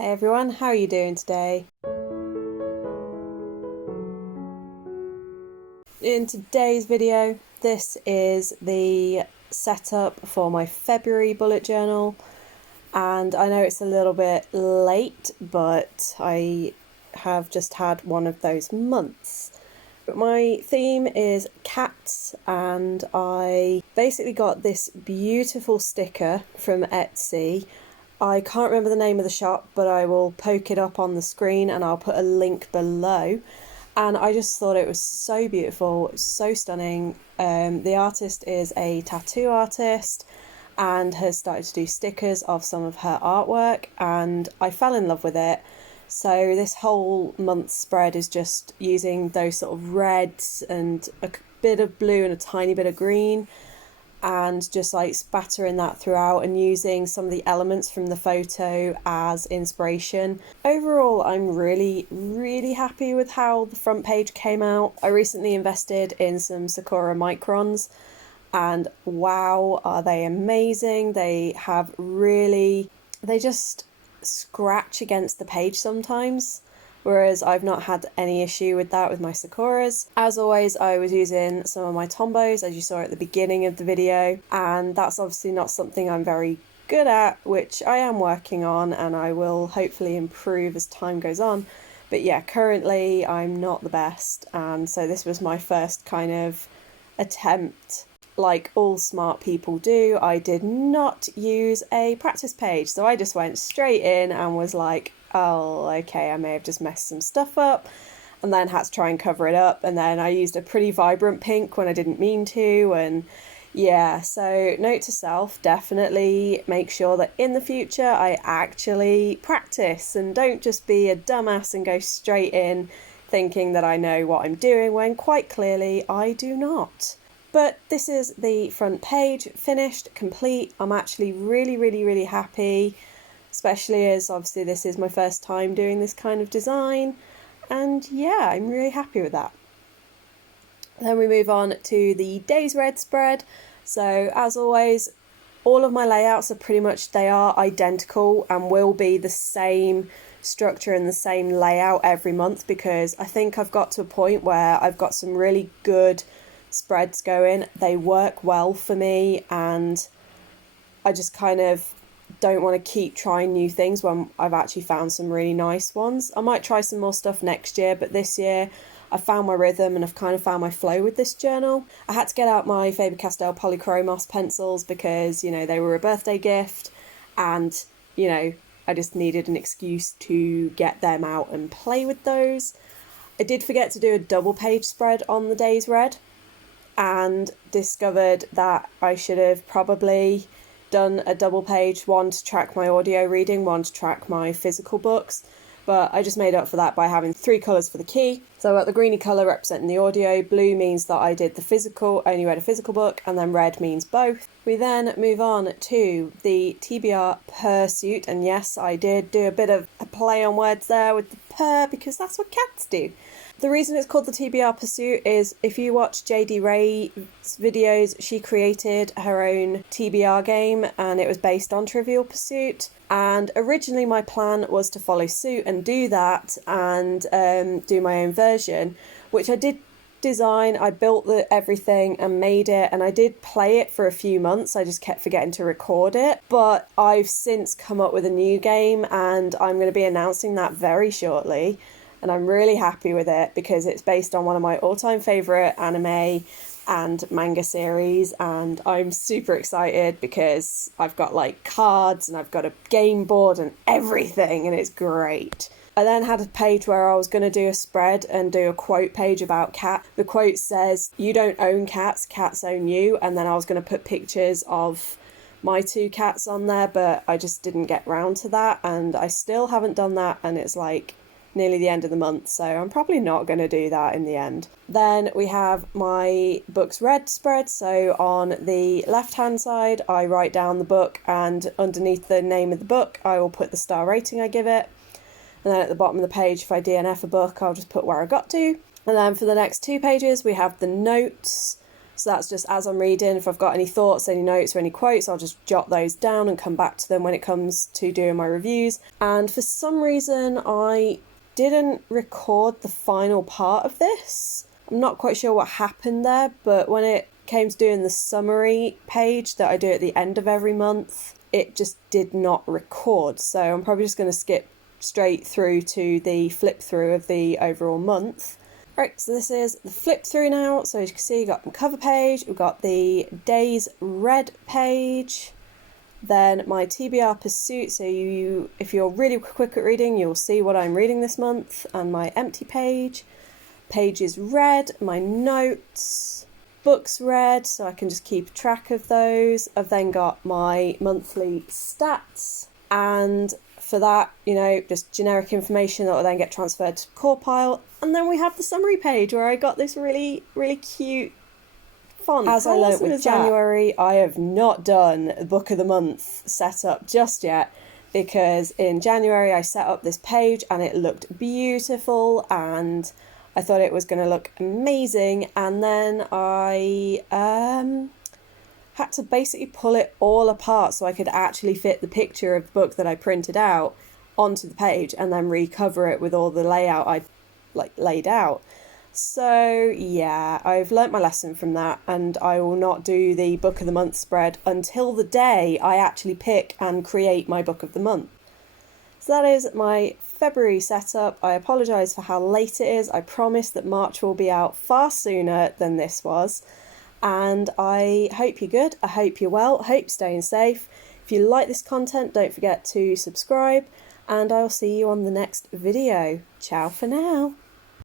Hey everyone, how are you doing today? In today's video, this is the setup for my February bullet journal, and I know it's a little bit late, but I have just had one of those months. But my theme is cats, and I basically got this beautiful sticker from Etsy. I can't remember the name of the shop, but I will poke it up on the screen and I'll put a link below. And I just thought it was so beautiful, so stunning. The artist is a tattoo artist and has started to do stickers of some of her artwork, and I fell in love with it. So this whole month spread is just using those sort of reds and a bit of blue and a tiny bit of green, and just like spattering that throughout and using some of the elements from the photo as inspiration. Overall, I'm really happy with how the front page came out. I recently invested in some Sakura microns, and wow, are they amazing. They just scratch against the page sometimes, whereas I've not had any issue with that with my Sakuras. As always, I was using some of my Tombos, as you saw at the beginning of the video, and that's obviously not something I'm very good at, which I am working on and I will hopefully improve as time goes on. But yeah, currently I'm not the best, and so this was my first kind of attempt. Like all smart people do, I did not use a practice page, so I just went straight in and was like, oh, okay, I may have just messed some stuff up, and then had to try and cover it up, and then I used a pretty vibrant pink when I didn't mean to, and yeah, so note to self, definitely make sure that in the future I actually practice and don't just be a dumbass and go straight in thinking that I know what I'm doing when quite clearly I do not. But this is the front page, finished, complete. I'm actually really happy, especially as obviously this is my first time doing this kind of design, and yeah, I'm really happy with that. Then we move on to the Days Red spread. So as always, all of my layouts are they are identical and will be the same structure and the same layout every month, because I think I've got to a point where I've got some really good spreads going. They work well for me, and I just kind of don't want to keep trying new things when I've actually found some really nice ones. I might try some more stuff next year, but this year I've found my rhythm and I've kind of found my flow with this journal. I had to get out my Faber-Castell Polychromos pencils because, they were a birthday gift, and, I just needed an excuse to get them out and play with those. I did forget to do a double page spread on the Days Red, and discovered that I should have probably done a double page, one to track my audio reading, one to track my physical books, but I just made up for that by having 3 colours for the key. So I've got the greeny colour representing the audio, blue means that I did the physical, only read a physical book, and then red means both. We then move on to the Tbr Pursuit, and yes, I did do a bit of a play on words there with the purr, because that's what cats do. The reason it's called the Tbr Pursuit is if you watch JD Ray's videos, she created her own TBR game and it was based on Trivial Pursuit. And originally my plan was to follow suit and do that and do my own version, which I did design. I built everything and made it, and I did play it for a few months. I just kept forgetting to record it. But I've since come up with a new game and I'm going to be announcing that very shortly. And I'm really happy with it because it's based on one of my all-time favourite anime and manga series, and I'm super excited because I've got like cards and I've got a game board and everything, and it's great. I then had a page where I was going to do a spread and do a quote page about cat. The quote says, "You don't own cats, cats own you," and then I was going to put pictures of my 2 cats on there, but I just didn't get round to that, and I still haven't done that, and it's like nearly the end of the month, so I'm probably not going to do that in the end. Then we have my books read spread. So on the left hand side I write down the book, and underneath the name of the book I will put the star rating I give it, and then at the bottom of the page, if I DNF a book, I'll just put where I got to. And then for the next 2 pages we have the notes. So that's just as I'm reading. If I've got any thoughts, any notes or any quotes, I'll just jot those down and come back to them when it comes to doing my reviews. And for some reason, I didn't record the final part of this. I'm not quite sure what happened there, but when it came to doing the summary page that I do at the end of every month, it just did not record. So I'm probably just going to skip straight through to the flip through of the overall month. Right, so this is the flip through now. So as you can see, you've got the cover page, we've got the days read page, then my Tbr Pursuit. So if you're really quick at reading, you'll see what I'm reading this month, and my empty page, pages read, my notes, books read, so I can just keep track of those. I've then got my monthly stats, and for that, just generic information that will then get transferred to core pile. And then we have the summary page where I got this really, really cute font. As I learnt with January, I have not done a book of the month setup just yet, because in January I set up this page and it looked beautiful and I thought it was going to look amazing. And then I had to basically pull it all apart so I could actually fit the picture of the book that I printed out onto the page and then recover it with all the layout I'd laid out. So yeah, I've learnt my lesson from that, and I will not do the book of the month spread until the day I actually pick and create my book of the month. So that is my February setup. I apologise for how late it is. I promise that March will be out far sooner than this was. And I hope you're good, I hope you're well, I hope you're staying safe. If you like this content, don't forget to subscribe, and I'll see you on the next video. Ciao for now.